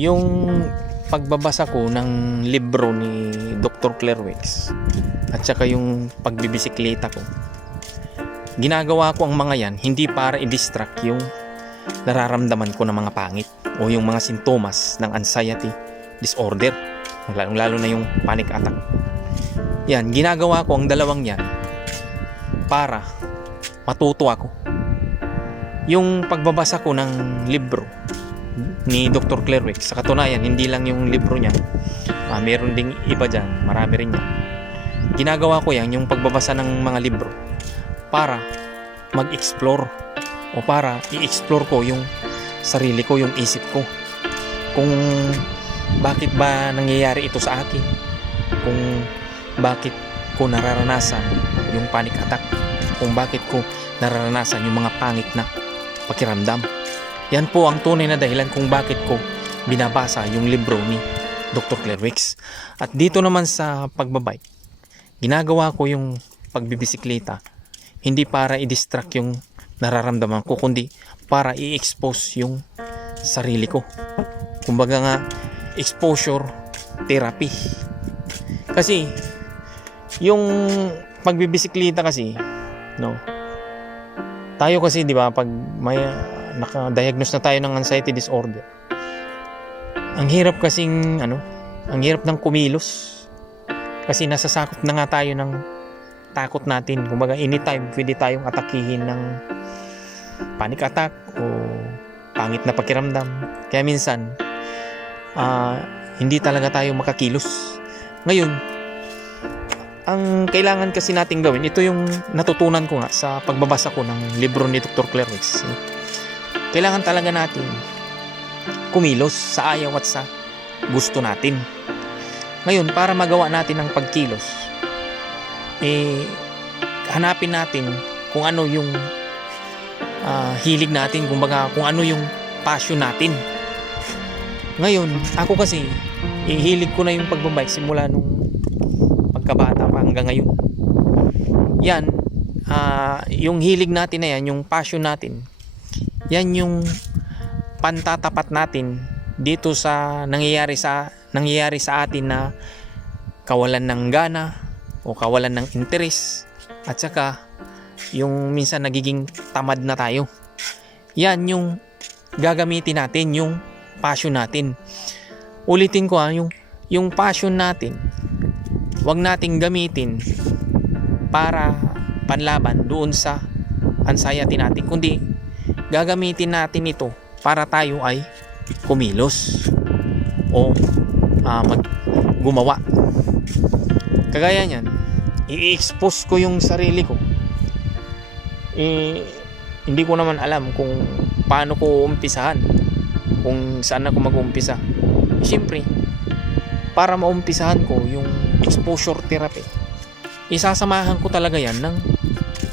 Yung pagbabasa ko ng libro ni Dr. Claire Wex at saka yung pagbibisikleta ko, ginagawa ko ang mga yan hindi para i-distract yung nararamdaman ko ng mga pangit o yung mga sintomas ng anxiety disorder, lalo na yung panic attack. Yan, ginagawa ko ang dalawang yan para matuto ako. Yung pagbabasa ko ng libro ni Dr. Claire Wex, sa katunayan hindi lang yung libro niya, meron ding iba dyan, marami rin yan. Ginagawa ko yan, yung pagbabasa ng mga libro, para mag-explore o para i-explore ko yung sarili ko, yung isip ko, kung bakit ba nangyayari ito sa akin, kung bakit ko nararanasan yung panic attack, kung bakit ko nararanasan yung mga pangit na pakiramdam. Yan po ang tunay na dahilan kung bakit ko binabasa yung libro ni Dr. Claire Wex. At dito naman sa pagbabike, ginagawa ko yung pagbibisikleta hindi para i-distract yung nararamdaman ko, kundi para i-expose yung sarili ko. Kumbaga nga, exposure therapy. Kasi yung pagbibisikleta kasi, no, tayo kasi, di ba, pag may naka-diagnose na tayo ng anxiety disorder, ang hirap kasing ang hirap ng kumilos kasi nasasakop na nga tayo ng takot natin. Kumbaga anytime pwede tayong atakihin ng panic attack o pangit na pakiramdam. Kaya minsan hindi talaga tayo makakilos. Ngayon, ang kailangan kasi nating gawin, ito yung natutunan ko nga sa pagbabasa ko ng libro ni Dr. Claire Wex. Kailangan talaga natin kumilos sa ayaw at sa gusto natin. Ngayon, para magawa natin ang pagkilos, hanapin natin kung ano yung hilig natin, kumbaga kung ano yung passion natin. Ngayon, ako kasi hilig ko na yung pagbabike simula nung pagkabata pa hanggang ngayon. Yan, yung hilig natin na yan, yung passion natin, yan yung pantatapat natin dito sa nangyayari sa atin na kawalan ng gana o kawalan ng interes, at saka yung minsan nagiging tamad na tayo. Yan yung gagamitin natin, yung passion natin. Ulitin ko yung passion natin, wag nating gamitin para panlaban doon sa anxiety natin, kundi gagamitin natin ito para tayo ay kumilos o gumawa. Kagaya niyan, i-expose ko yung sarili ko. Hindi ko naman alam kung paano ko umpisahan, kung saan ako mag-umpisa. Siyempre, para maumpisahan ko yung exposure therapy, isasamahan ko talaga yan ng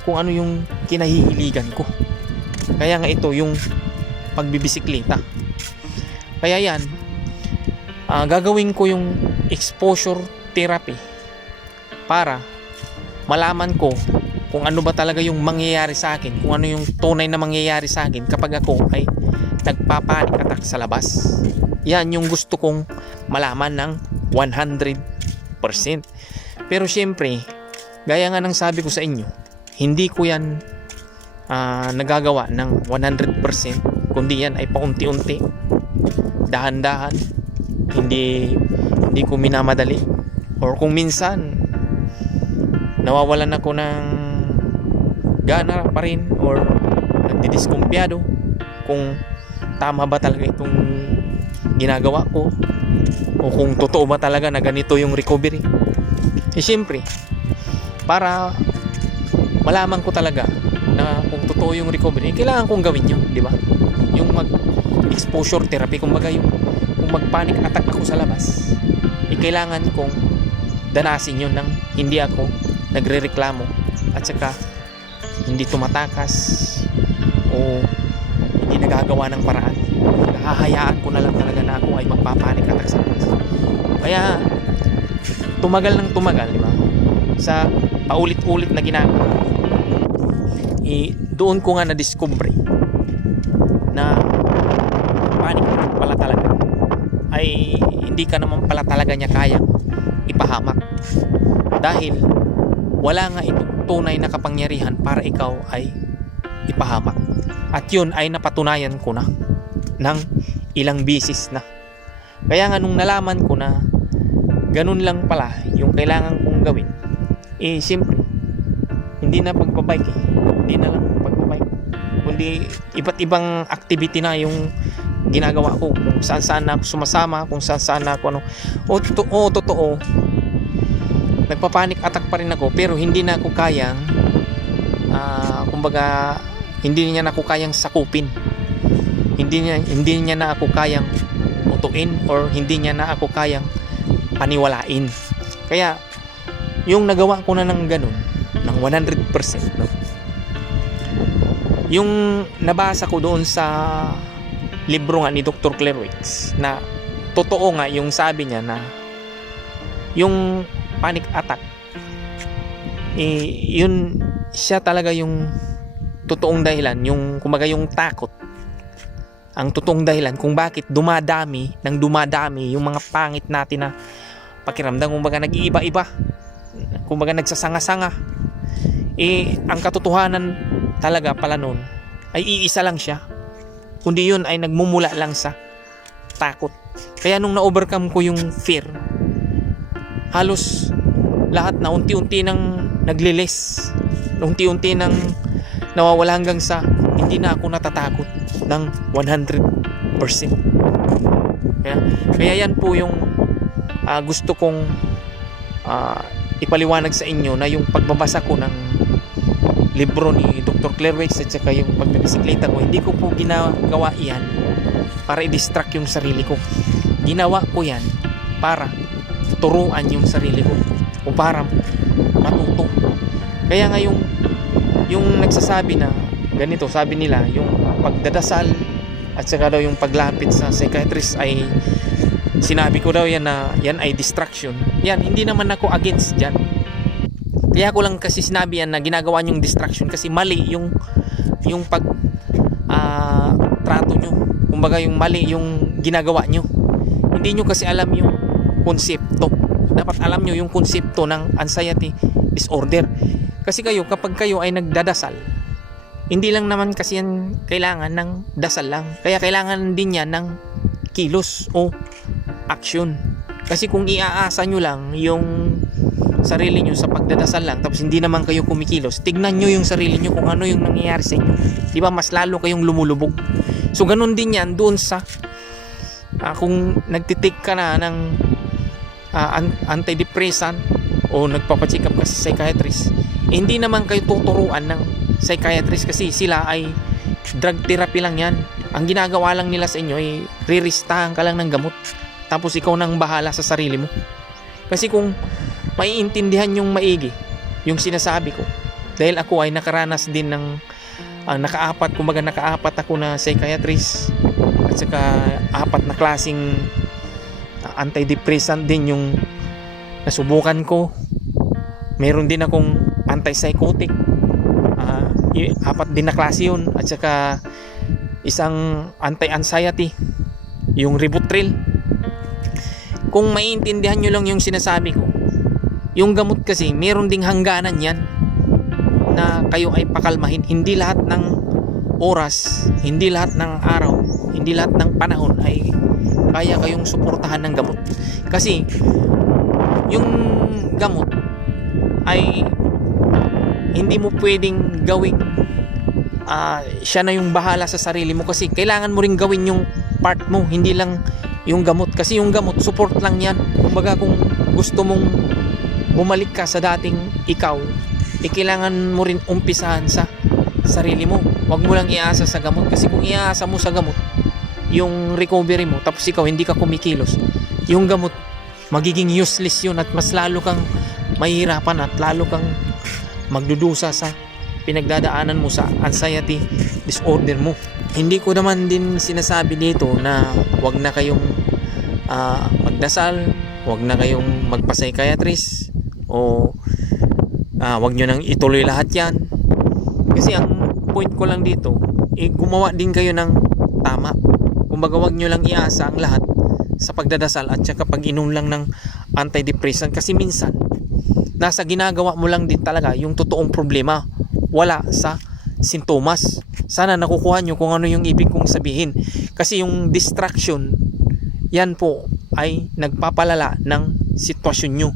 kung ano yung kinahihiligan ko. Kaya nga ito yung pagbibisikleta. Kaya yan, gagawin ko yung exposure therapy para malaman ko kung ano ba talaga yung mangyayari sa akin, kung ano yung tunay na mangyayari sa akin kapag ako ay nagpapanik attack sa labas. Yan yung gusto kong malaman ng 100%. Pero syempre, gaya nga ng sabi ko sa inyo, hindi ko yan nagagawa ng 100%, kundi yan ay paunti-unti, dahan-dahan. Hindi ko minamadali, or kung minsan nawawalan ako ng gana pa rin, or nagdidiskumpiyado kung tama ba talaga itong ginagawa ko, o kung totoo ba talaga na ganito yung recovery. Siyempre, para malaman ko talaga na kung totoo yung recovery, kailangan kong gawin yun, di ba? Yung mag-exposure therapy, kumbaga yung kung mag-panic attack ako sa labas, kailangan kong danasin yun nang hindi ako nagre-reklamo at saka hindi tumatakas o hindi nagagawa ng paraan. Hahayaan ko na lang talaga na ako ay magpapanik attack sa labas. Kaya tumagal ng tumagal, di ba? Sa paulit-ulit na ginagawa, doon ko nga na-discover na panic attack pala talaga ay hindi ka naman pala talaga niya kayang ipahamak. Dahil wala nga itong tunay na kapangyarihan para ikaw ay ipahamak. At yun ay napatunayan ko na ng ilang bisis na. Kaya nga nung nalaman ko na ganun lang pala yung kailangan kong gawin, siyempre hindi na pagbabike hindi na lang pagbabike, kundi iba't ibang activity na yung ginagawa ko, kung saan saan na ako sumasama, kung saan saan na ako totoo, nagpapanik attack pa rin ako, pero hindi na ako kayang kumbaga hindi niya na ako kayang sakupin, hindi niya na ako kayang mutuin, or hindi niya na ako kayang paniwalain. Kaya yung nagawa ko na ng ganun ng 100%, no? Yung nabasa ko doon sa libro nga ni Dr. Claire Weeks, na totoo nga yung sabi niya na yung panic attack, yun siya talaga yung totoong dahilan, yung kumbaga yung takot, ang totoong dahilan kung bakit dumadami yung mga pangit natin na pakiramdam, kumbaga nag-iiba-iba, kumbaga nagsasanga-sanga. Ang katotohanan talaga pala nun ay iisa lang siya, kundi yun ay nagmumula lang sa takot. Kaya nung na-overcome ko yung fear, halos lahat na unti-unti nang naglilis, unti-unti nang nawawala, hanggang sa hindi na ako natatakot ng 100%. Kaya yan po yung gusto kong ipaliwanag sa inyo, na yung pagbabasa ko ng libro ni Dr. Claire Weeks at saka yung pagbibisikleta ko, hindi ko po ginagawa yan para i-distract yung sarili ko. Ginawa ko yan para turuan yung sarili ko, o para matuto. Kaya nga yung nagsasabi na ganito, sabi nila yung pagdadasal at saka daw yung paglapit sa psychiatrist ay, sinabi ko daw yan na yan ay distraction. Yan, hindi naman ako against dyan. Kaya ko lang kasi sinabi yan na ginagawa nyong distraction kasi mali yung pag trato nyo. Kumbaga yung mali yung ginagawa nyo. Hindi nyo kasi alam yung konsepto. Dapat alam nyo yung konsepto ng anxiety disorder. Kasi kapag kayo ay nagdadasal, hindi lang naman kasi yan kailangan ng dasal lang. Kaya kailangan din yan ng kilos o action. Kasi kung iaasa nyo lang yung sarili nyo sa pagdadasal lang, tapos hindi naman kayo kumikilos, tignan nyo yung sarili nyo kung ano yung nangyayari sa inyo. Diba, mas lalo kayong lumulubog. So ganun din yan doon sa kung nagtitake ka na ng antidepressant o nagpapacheck up ka sa psychiatrist, hindi naman kayo tuturuan ng psychiatrist, kasi sila ay drug therapy lang yan. Ang ginagawa lang nila sa inyo ay riristahan ka lang ng gamot, tapos ikaw nang bahala sa sarili mo. Kasi kung maiintindihan yung maigi yung sinasabi ko, dahil ako ay nakaranas din ng nakaapat ako na psychiatrist, at saka 4 na klaseng antidepressant din yung nasubukan ko. Meron din akong antipsychotic, 4 din na klase yun, at saka isang anti-anxiety, yung Rivotril. Kung maiintindihan nyo lang yung sinasabi ko, yung gamot kasi meron ding hangganan yan na kayo ay pakalmahin. Hindi lahat ng oras, hindi lahat ng araw, hindi lahat ng panahon ay kaya kayong suportahan ng gamot. Kasi yung gamot ay hindi mo pwedeng gawing siya na yung bahala sa sarili mo, kasi kailangan mo ring gawin yung part mo, hindi lang yung gamot. Kasi yung gamot support lang yan. Kumbaga kung gusto mong bumalik ka sa dating ikaw, kailangan mo rin umpisahan sa sarili mo. Huwag mo lang iasa sa gamot, kasi kung iasa mo sa gamot yung recovery mo, tapos ikaw hindi ka kumikilos, yung gamot magiging useless yun, at mas lalo kang mahihirapan at lalo kang magdudusa sa pinagdadaanan mo sa anxiety disorder mo. Hindi ko naman din sinasabi dito na wag na kayong magdasal, wag na kayong magpa-psychiatrist, o wag nyo nang ituloy lahat yan. Kasi ang point ko lang dito, gumawa din kayo ng tama. Kumbaga wag nyo lang iasa ang lahat sa pagdadasal at saka pag-inom lang ng antidepressant, kasi minsan nasa ginagawa mo lang din talaga yung totoong problema, wala sa sintomas. Sana nakukuha nyo kung ano yung ibig kong sabihin, kasi yung distraction yan po ay nagpapalala ng sitwasyon nyo.